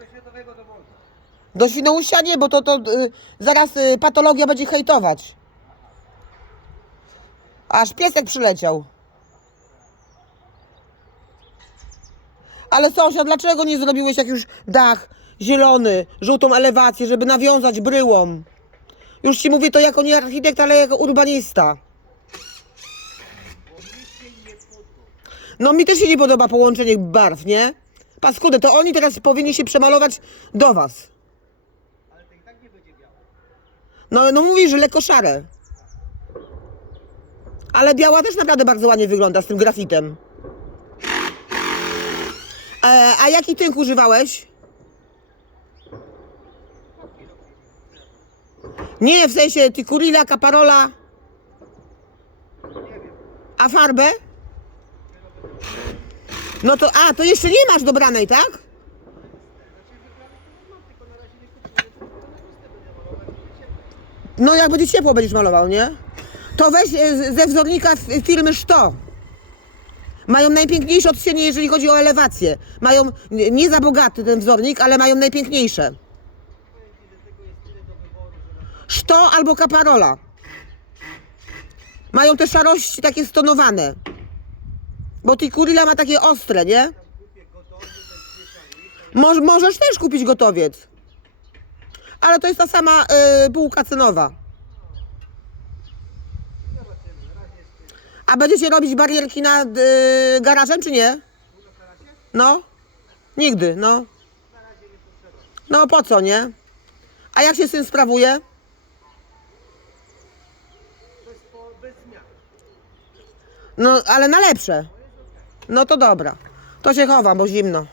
do światowego. Do Świnoujścia nie, bo to, to y, zaraz y, patologia będzie hejtować. Aż piesek przyleciał. Ale sąsiad, dlaczego nie zrobiłeś jak już dach zielony, żółtą elewację, żeby nawiązać bryłą? Już ci mówię to jako nie architekt, ale jako urbanista. No mi też się nie podoba połączenie barw, nie? Paskudy, to oni teraz powinni się przemalować do was. Ale to i tak nie będzie białe. No, no mówisz, że lekko szare. Ale biała też naprawdę bardzo ładnie wygląda z tym grafitem. E, a jaki tynk używałeś? Nie, w sensie ty Kurila, Kaparola. A farbę? No to, a, to jeszcze nie masz dobranej, tak? No jak będzie ciepło będziesz malował, nie? To weź e, ze wzornika firmy Szto. Mają najpiękniejsze odcienie, jeżeli chodzi o elewację. Mają nie za bogaty ten wzornik, ale mają najpiękniejsze. Szto albo kaparola. Mają te szarości takie stonowane. Bo ty kurila ma takie ostre, nie? Moż, możesz też kupić gotowiec. Ale to jest ta sama y, półka cenowa. A będziecie robić barierki nad y, garażem, czy nie? No. Nigdy, no. No po co, nie? A jak się tym sprawuje? No, ale na lepsze. No to dobra. To się chowam, bo zimno.